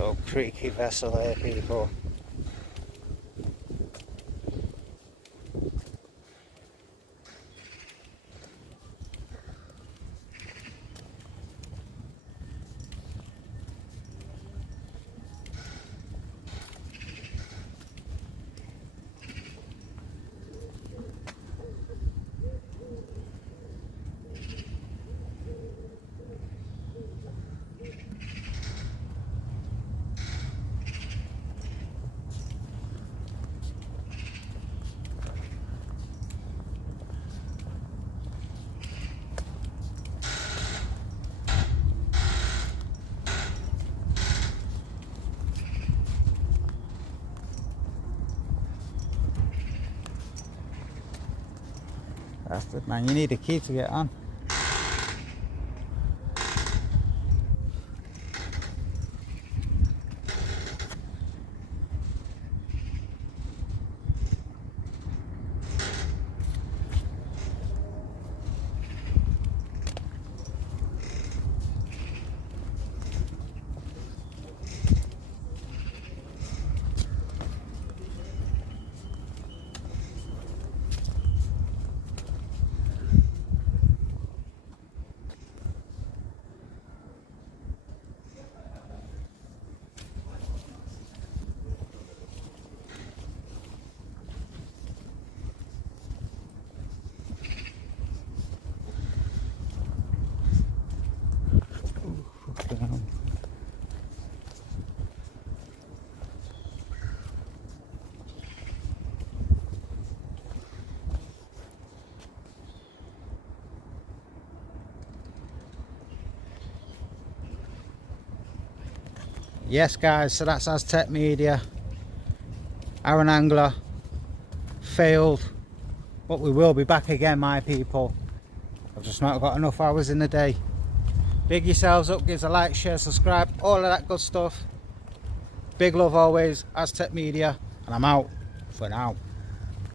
little creaky vessel there, people. That's it, man. You need a key to get on. Yes guys, so that's Aztec Media. Aaron Angler failed, but we will be back again, my people. I've just not got enough hours in the day. Big yourselves up, give us a like, share, subscribe, all of that good stuff. Big love always, Aztec Media, and I'm out for now.